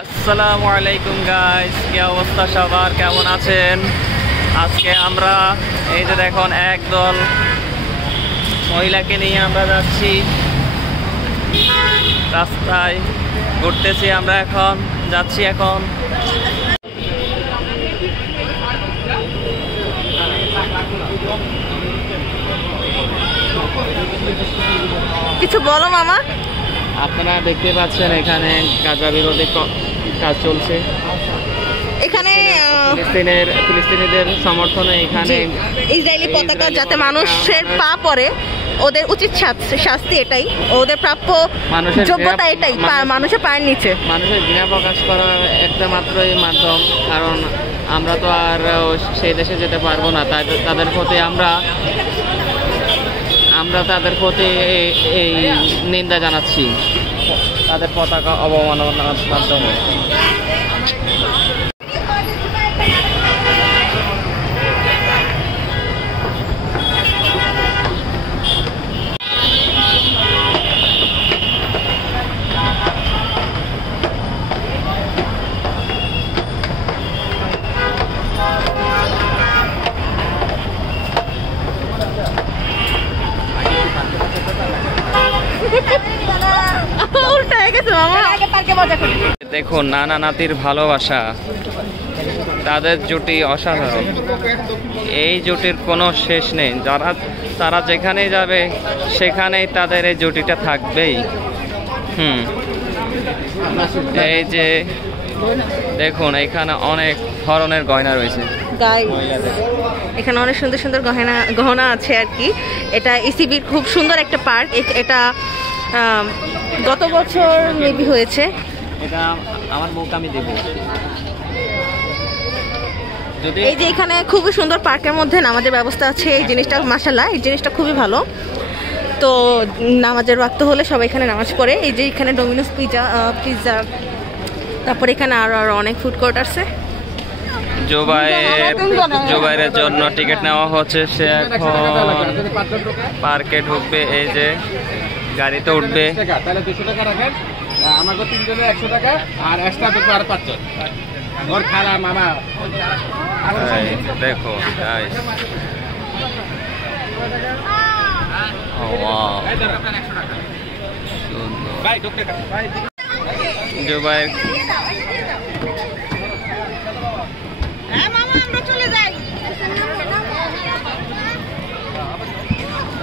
আসসালামু আলাইকুম গাইস, কি অবস্থা সবার, কেমন আছেন? আজকে আমরা এই যে দেখুন একদল মহিলাকে নিয়ে আমরা যাচ্ছি রাস্তায়, ঘুরতেছি আমরা, এখন যাচ্ছি। এখন কিছু বলো মামা। আপনারা দেখতে পাচ্ছেন এখানে গাজা বিরোধী কাজ চলছে। এখানে ফিলিস্তিনিদের সমর্থনে এখানে ইসরায়েলি পতাকা যাতে মানুষের পা পড়ে, ওদের উচিত শাস্তি এটাই, ওদের প্রাপ্য যোগ্যতা এটাই, মানুষের পায়ের নিচে। মানুষের ঘৃণা প্রকাশ করার একটা মাত্রই মাধ্যম, কারণ আমরা তো আর সেই দেশে যেতে পারবো না। তাদের প্রতি আমরা তাদের প্রতি এই নিন্দা জানাচ্ছি, তাদের পতাকা অবমাননার মাধ্যমে। দেখুন নানা নাতির ভালোবাসা, তাদের জুটি অসাধারণ। এই জুটির কোনো শেষ নেই, তারা যেখানেই যাবে সেখানেই তাদের এই জুটিটা থাকবেই। এই যে দেখুন এখানে অনেক ধরনের গয়না রয়েছে, এখানে অনেক সুন্দর সুন্দর গহনা আছে আর কি। এটা ইসিবির খুব সুন্দর একটা পার্ক। এটা গত বছর মেবি হয়েছে। এটা আমার বউকে আমি দেব। এই যে এখানে খুবই সুন্দর পার্কের মধ্যে নামাজের ব্যবস্থা আছে। এই জিনিসটা মাশাআল্লাহ, এই জিনিসটা খুবই ভালো। তো নামাজের ওয়াক্ত হলে সবাই এখানে নামাজ পড়ে। এই যে এখানে ডোমিনোস পিৎজা, তারপর এখানে আরো অনেক ফুড কোর্ট আছে। জুবাইরের জন্য টিকিট নেওয়া হচ্ছে, সে এখন পার্কে ঢুকবে। এই যে গাড়িতে উঠবে, তাহলে 200 টাকা রাখেন, আমাকে 3 জনের 100 টাকা, আর এক্সট্রা তো আর 5 জন ওর খালা মামা। দেখো গাইস, জুবাইর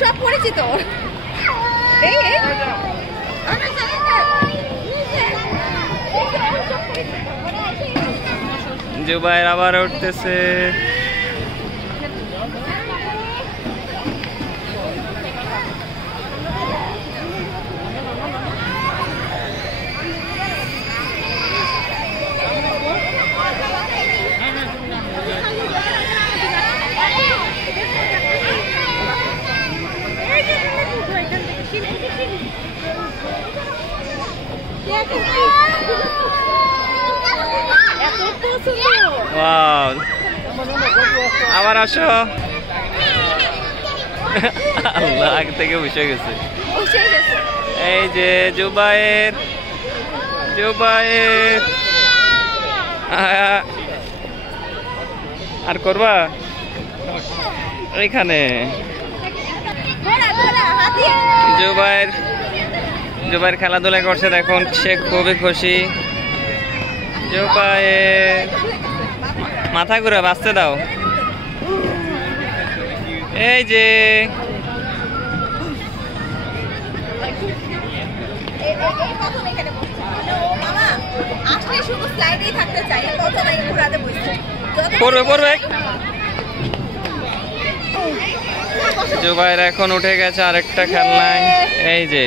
সব পরিচিত। জুবাইর আবার উঠতেছে। আবার আসো। আল্লাহ, আগে থেকে বসে গেছে। এই যে জুবাইর আর করবা এখানে। জুবাইর খেলাধুলা করছে, দেখুন সে খুবই খুশি। জুবাইর মাথা ঘুরে বাঁচতে দাও। এই যে পড়বে। জুবাইর এখন উঠে গেছে আরেকটা খেলনায়। এই যে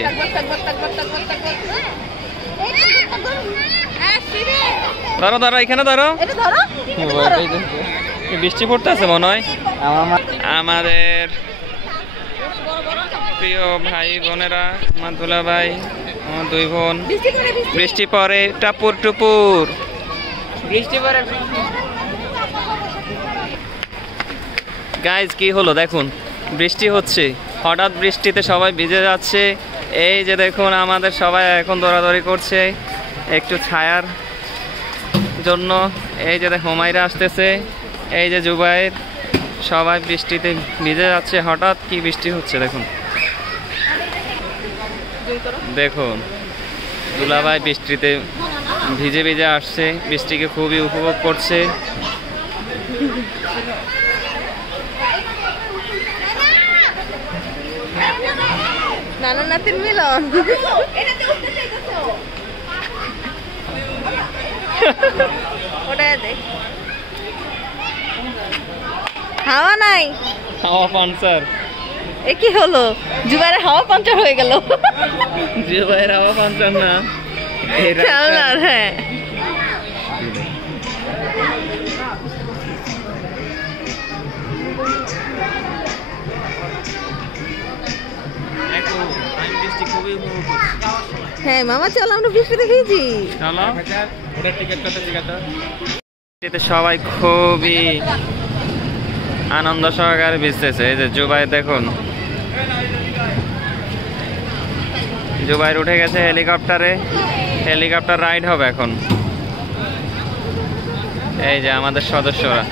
ধরো, এখানে ধরো। বৃষ্টি পড়তেছে মনে হয়। আমাদের প্রিয় ভাই বোনেরা, আমার দুলা ভাই, আমার 2 বোন, বৃষ্টি পড়ে টাপুর টুপুর, বৃষ্টি পড়ে। গাইজ কি হলো দেখুন, বৃষ্টি হচ্ছে, হঠাৎ বৃষ্টিতে সবাই ভিজে যাচ্ছে। এই যে দেখুন আমাদের সবাই এখন দৌড়াদৌড়ি করছে একটু ছায়ার জন্য এই যে হুমায়রা আসতেছে, এই যে জুবাইর, সবাই বৃষ্টিতে ভিজে যাচ্ছে। হঠাৎ কি বৃষ্টি হচ্ছে দেখুন, দেখুন দুলাভাই বৃষ্টিতে ভিজে ভিজে আসছে, বৃষ্টিকে খুবই উপভোগ করছে। নানা নাতির মিলন। হাওয়া নাই, হাওয়া পাঞ্চার। এ কি হলো? জুবাইরের হাওয়া পাঞ্চার হয়ে গেল। জুবাইর হাওয়া পাঞ্চার না, খেলনার। হ্যাঁ, হ্যাঁ মামা চলো আমরা বৃষ্টিতে ভিজি। চলো, সবাই খুবই আনন্দ সহকারে ভিজতেছে। এই যে জুবাইর দেখুন, জুবাইর উঠে গেছে হেলিকপ্টারে, হেলিকপ্টার রাইড হবে এখন। এই যে আমাদের সদস্যরা,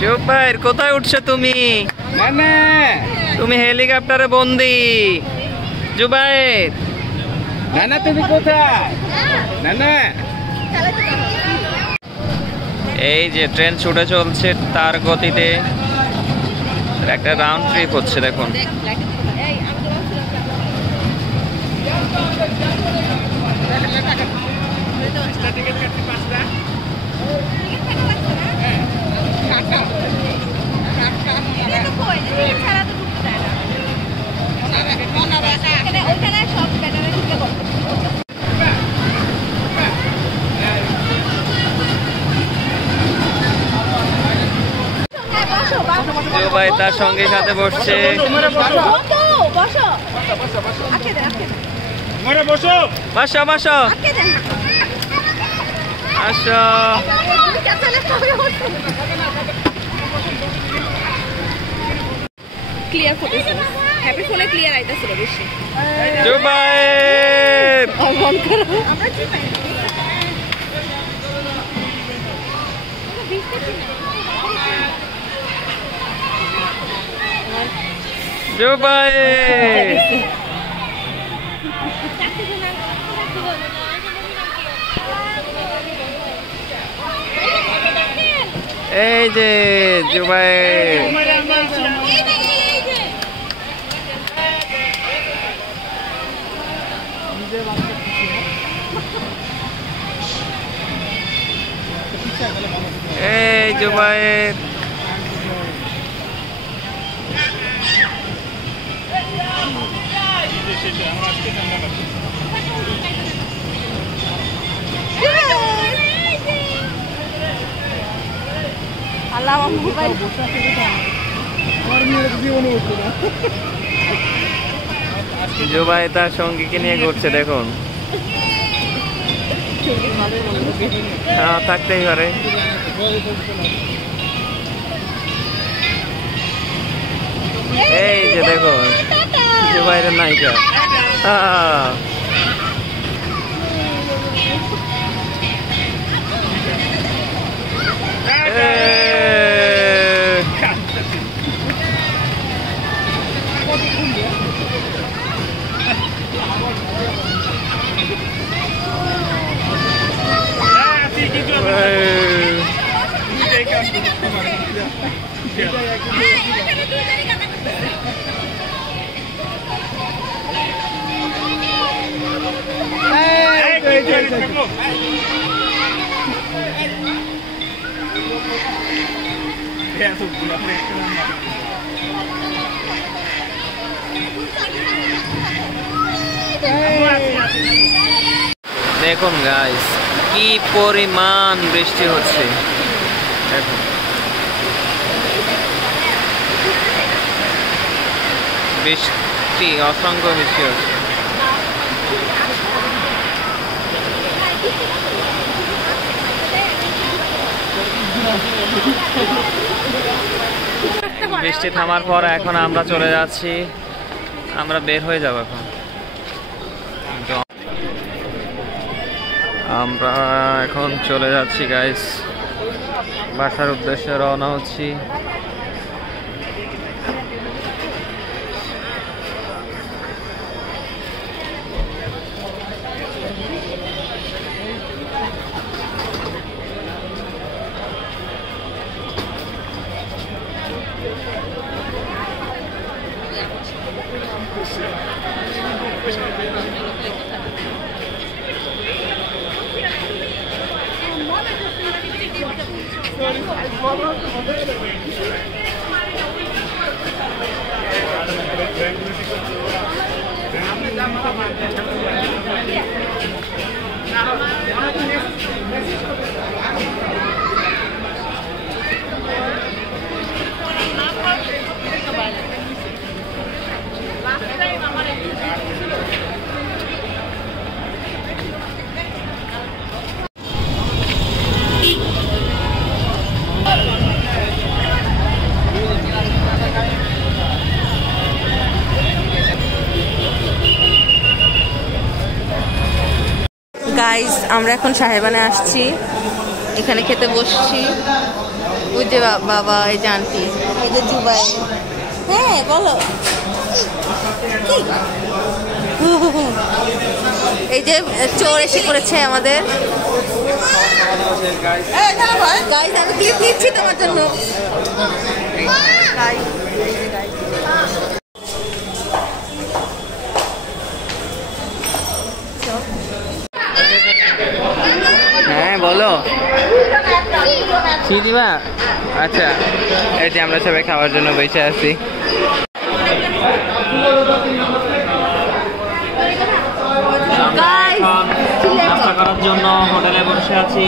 জুবাইর কোথায় উঠছো তুমি? তুমি হেলিকপ্টারে বন্দি। জুবাইর নানা তুমি কোথায়? নানা এই যে ট্রেন ছুটে চলছে তার গতিতে, একটা রাউন্ড ট্রিপ হচ্ছে দেখুন। জুবাই তার সঙ্গীর সাথে বসছে। বসো বসো, আসো। ক্লিয়ার ফটো, হ্যাপি ফোনে ক্লিয়ার আইতাছিল বেশি। জুবাইর বন্ধ করো। জুবাইর এই যে জুবাইর, এই জুবাইর, আল্লাহ মোবাইল জুবাই তার সঙ্গীকে নিয়ে ঘুরছে দেখুন। হ্যাঁ থাকতেই পারে। এই যে দেখুন জুবাইরের নায়িকা। দেখুন গাইস কি পরিমাণ বৃষ্টি হচ্ছে দেখুন। বৃষ্টি অসংখ্য বৃষ্টি হচ্ছে। বৃষ্টি থামার পর এখন আমরা চলে যাচ্ছি আমরা বের হয়ে যাব এখন। আমরা এখন চলে যাচ্ছি গাইস, বাসার উদ্দেশ্যে রওনা হচ্ছি। গাইস আমরা এখন সাহেবানে আসছি, এখানে খেতে বসছি। ওই যে বাবা, এই যে আন্টি, এই যে জুবাই। হ্যাঁ বলো। এই যে চোর এসে পড়েছে আমাদের। গাইস আমি ক্লিপ নিচ্ছি তোমার জন্য। হ্যাঁ বলো, কি দিবা? আচ্ছা, এই যে আমরা সবাই খাওয়ার জন্য বসে আছি। নাস্তা করার জন্য হোটেলে বসে আছি।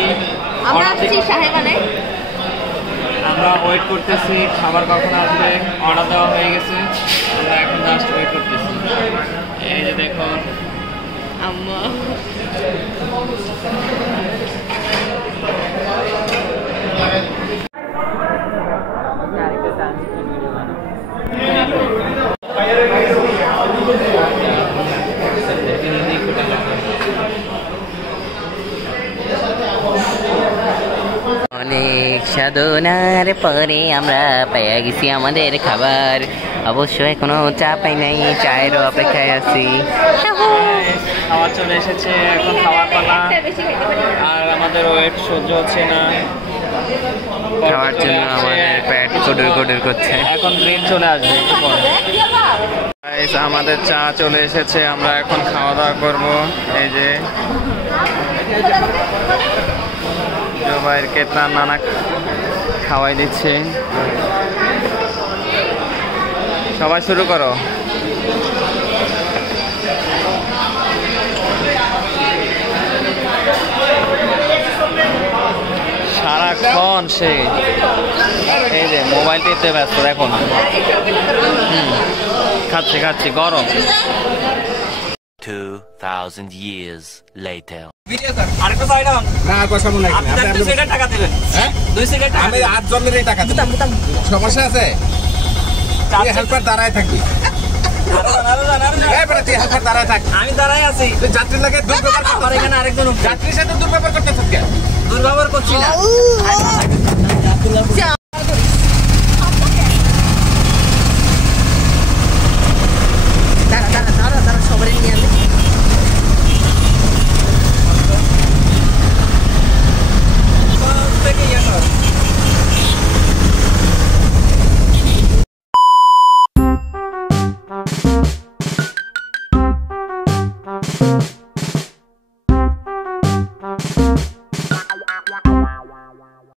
আমরা ওয়েট করতেছি খাবার কখন আসবে। অর্ডার দেওয়া হয়ে গেছে, আমরা এখন জাস্ট ওয়েট করতেছি। এই যে দেখো আম্মা, অনেক সাধনার পরে আমরা পেয়ে গেছি আমাদের খাবার। অবশ্য এখনো চা পাই নাই, চায়েরও অপেক্ষায় আছি। খাবার চলে এসেছে, এখন খাওয়ার পালা। আর আমাদের ওয়েট সহ্য হচ্ছে না, খাওয়ার জন্য আমাদের পেট কুডুর কুডুর করছে। এখন ট্রেন চলে আসবে। আমাদের চা চলে এসেছে, আমরা এখন খাওয়া দাওয়া করবো। এই যে জুবাইরকে তার নানা খাওয়াই দিচ্ছে। সবাই শুরু করো। সারাক্ষণ সে এই যে মোবাইল টিপতে ব্যস্ত, দেখো না। খাচ্ছি গরম। 2000 years later. আরেকটা সাইড অন না, আর পয়সা মনে নাই। আপনি 2 সিগারেট টাকা দিবেন। হ্যাঁ 2 সিগারেট আমি 8 জনেরই টাকা দেব। সমস্যা আছে? তুই হেল্পার দাঁড়ায় থাকবি। এই বেটা তুই হেল্পার দাঁড়ায় থাক। আমি দাঁড়ায় আছি। তুই যাত্রীর লাগে দুর্ব্যবহার করছিস। আর এখানে আরেকজন যাত্রীর সাথে দুর্ব্যবহার করতেছিস কেন? দুর্ব্যবহার করছি না।